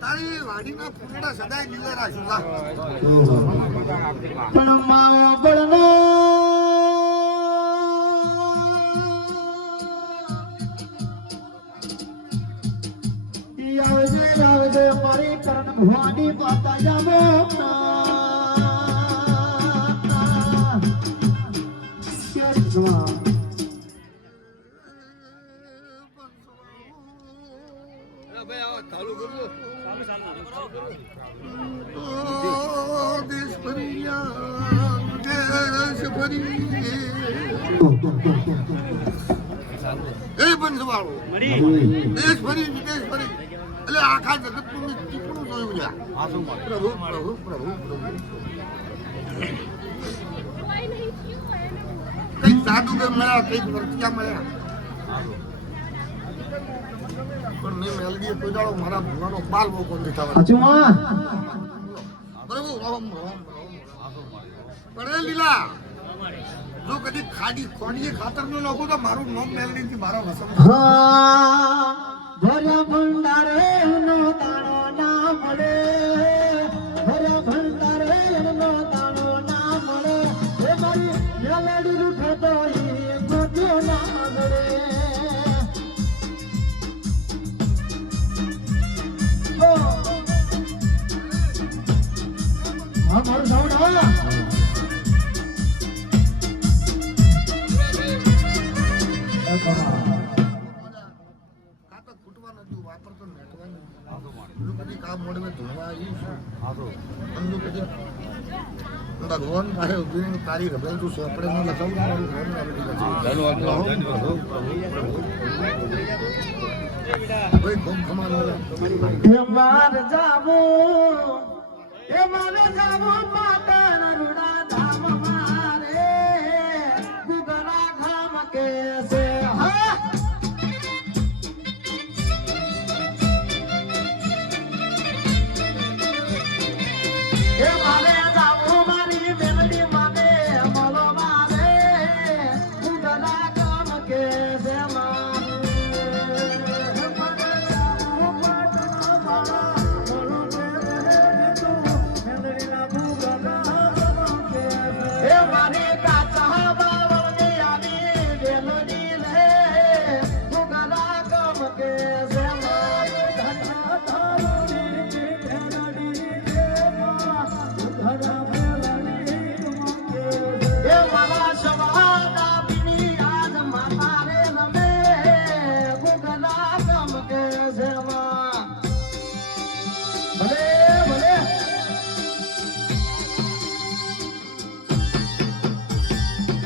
તારી વાડીના ફૂલડા સદાય લીલા રાખીલા પણ માવો બળનો આવજે મારી કરણ ભવાની માતા જામો દેશ ફરી વિદેશ ફરી એટલે આખા જગત નું ચીકણું જોયું છે. પ્રભુ પ્રભુ પ્રભુ પ્રભુ કઈક જાદુગર મળ્યા, કઈક વર્તિયા મળ્યા, પણ મેં મેલડી કોઈ દાડો મારા ભૂવાનો બાલ મોકો દેખાવા. પ્રભુ રામ રામ પણ એ લીલા જો કદી ખાડી ખોડીએ ખાતર નું નાખું તો મારું નામ મેલડી થી મારા વસમ ભર્યા ભંડારે નો તાણો ના મળે, ભર્યા ભંડારે નો તાણો ના મળે, એ મારી મેલડી રૂઠે તો એ ગોત્યો ના મળે. મારું સાઉન્ડ હા ભગવાન પાસે ઉભી તારી રબેલ તું સોપડે ન લખાવું